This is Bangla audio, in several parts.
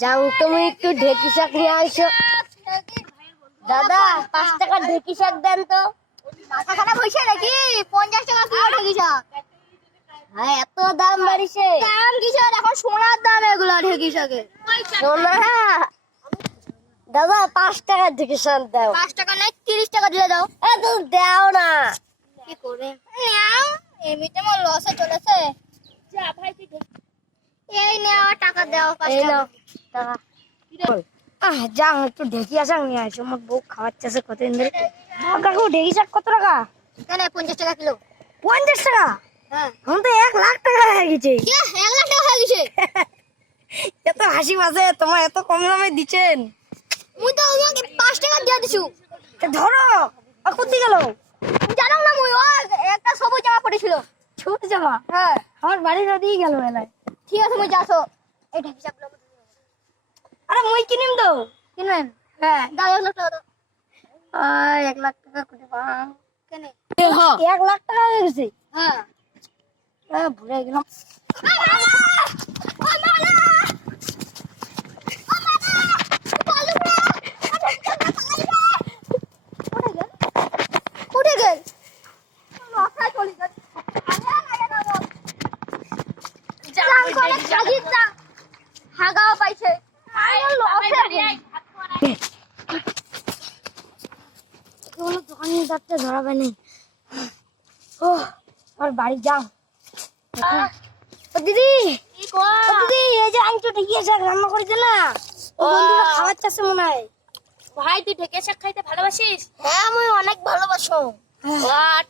যাও তুমি একটু ঢেকি শাক নিয়ে আসো। দাদা 5 টাকার ঢেকি শাক দেন তো। মাথা খারাপ হয়েছে নাকি? 50 টাকা কিলো ঢেকি শাক। হ্যাঁ এত দাম বাড়িছে। দাম কিসের? এখন সোনার দাম এগুলো ঢেকি শাকে। সোনা দাদা 5 টাকার ঢেকি শাক দাও। 5 টাকা নাই 30 টাকা দিয়ে দাও। এ তো দাও না। কি করে নাও? এমনিতে আমার লসে চলেছে। যা ভাই তুই এই নাও টাকা দাও 5 এই টাকা। নাও টাকা। যাও একটু ঢেকি শাক নিয়ে আসো, আমার বউ খাওয়াচ্ছে কতদিন ধরে। কাকু ঢেকি শাক কত টাকা? কেন 50 টাকা কিলো? 50 টাকা? হ্যাঁ। এখন তো 1 লাখ টাকা হয়ে গেছে। কি 1 লাখ টাকা হয়ে গেছে? এত হাসি মাঝে তোমার এত কম দামে দিচ্ছেন। মুই তো তোমাকে 5 টাকা দিয়ে দিছু। ধরো কোথায় গেল? জানো না মুই ও একটা সবুজ জামা পড়েছিল। ছোট জামা? হ্যাঁ আমার বাড়ি নদী গেল এলায়। ঠিক আছে মুই যাসো। এই ঢেকি শাক গুলো আরে মই কিনিম তো। কিনবেন? হ্যাঁ দাও 1 লাখ টাকা দাও। 1 লাখ টাকা কোটি পাম কেন? 1 লাখ টাকা হয়ে গেছে। হ্যাঁ ভুলে গেলাম। উঠে গেল। হাগাও পাইছে। দোকানে যাচ্ছে ধরাবে নেই। ও আর বাড়ি যাও। দিদি দিদি এই যে আংটো ঢেকি শাক রান্না করেছে না, ও বন্ধুরা খাওয়াচ্ছে মনে হয়। ভাই তুই ঢেকে শাক খাইতে ভালোবাসিস? হ্যাঁ আমি অনেক ভালোবাসো।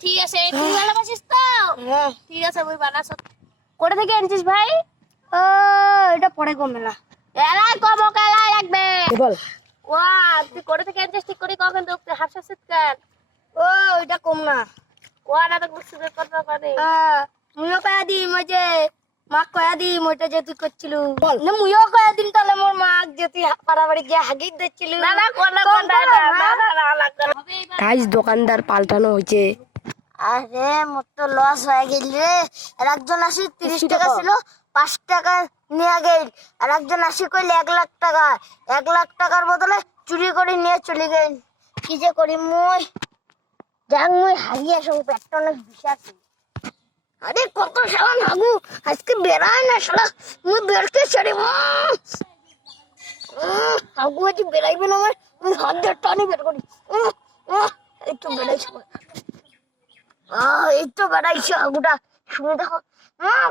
ঠিক আছে তুই ভালোবাসিস তো? হ্যাঁ ঠিক আছে মুই বানাস। কোথা থেকে আনছিস ভাই? ও এটা পরে গো মেলা। এলাই কম কেলাই লাগবে। বল তুই কোথা থেকে আনছিস ঠিক করে কখন তো হাফসা কেন? ও এটা কম না। না তো বুঝতে করতে পারে। মুইও কয়া দিম ওই যে মা কয়া দিম ওইটা যে তুই করছিল না, মুইও কয়া দিম তাহলে মোর মা যে তুই পাড়াবাড়ি গিয়ে হাগিয়ে দিচ্ছিল। না না কোনা কোনা না লাগবে। গাইস দোকানদার পাল্টানো হয়েছে। আরে মোর তো লস হয়ে গেল রে। আর একজন আসি 30 টাকা ছিল 5 টাকা নিয়ে গেল, আর একজন আসি কইলে 1 লাখ টাকা। 1 লাখ টাকার বদলে চুরি করে নিয়ে চলে গেল। কি যে করি মুই, যাক মুই হাগিয়ে আসো, পেটটা অনেক বিষাছে। আরে কত সাবান হাগু, আজকে বেরায় না শালা, মুই বেরতে ছাড়ি। হাগু আজ বেরাইবে না আমার, মুই হাত দিয়ে টানি বের করি। এই তো বেরাইছে, এই তো বেরাইছে হাগুটা। শুনে দেখো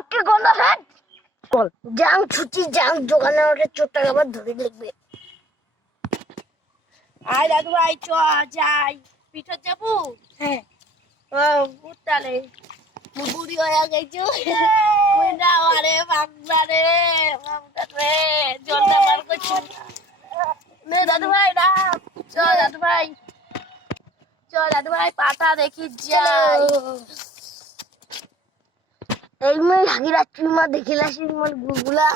কি গন্ধ। হ্যাঁ বল যাং ছুটি যাং দোকানে ওটা চোরটা আবার ধরে লিখবে। আয় দাদু ভাই চ যাই পিঠা যাবো। হ্যাঁ ও বুতালে বুড়ি হয়ে গেছো। মুন্ডা আরে বাংলা রে বাংলা রে জলটা বার করছি নে দাদু ভাই না। চল দাদু ভাই পাটা দেখি যাই। এই মেয়ে হাগি রাত্রি মা দেখিলাসি মোর গুগুলা।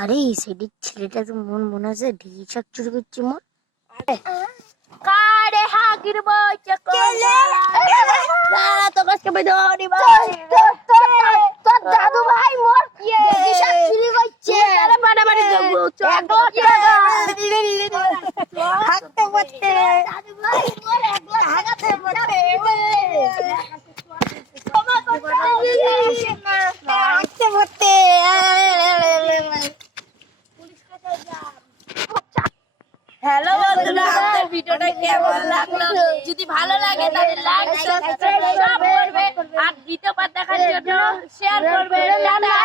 আরে সেদিক ছেলেটা তো মনে আছে ঢেকি শাক চুরি করছি মোর। কারে হাগির বইছে কেলে না তো কষ্ট পেয়ে ধরি ভাই। তোর দাদু ভাই মোর ঢেকি শাক চুরি করছে। আরে বাড়াবাড়ি দেবো চল হাঁকতে বসতে দাদু ভাই মোর 1 লাখ টাকা হাঁকতে বসতে হাঁকতে বসতে। হ্যালো বন্ধুরা, আমাদের ভিডিওটা কেমন লাগলো? যদি ভালো লাগে তাহলে লাইক সাবস্ক্রাইব সব করবে আর ভিডিও দেখার জন্য শেয়ার করবে। টাটা।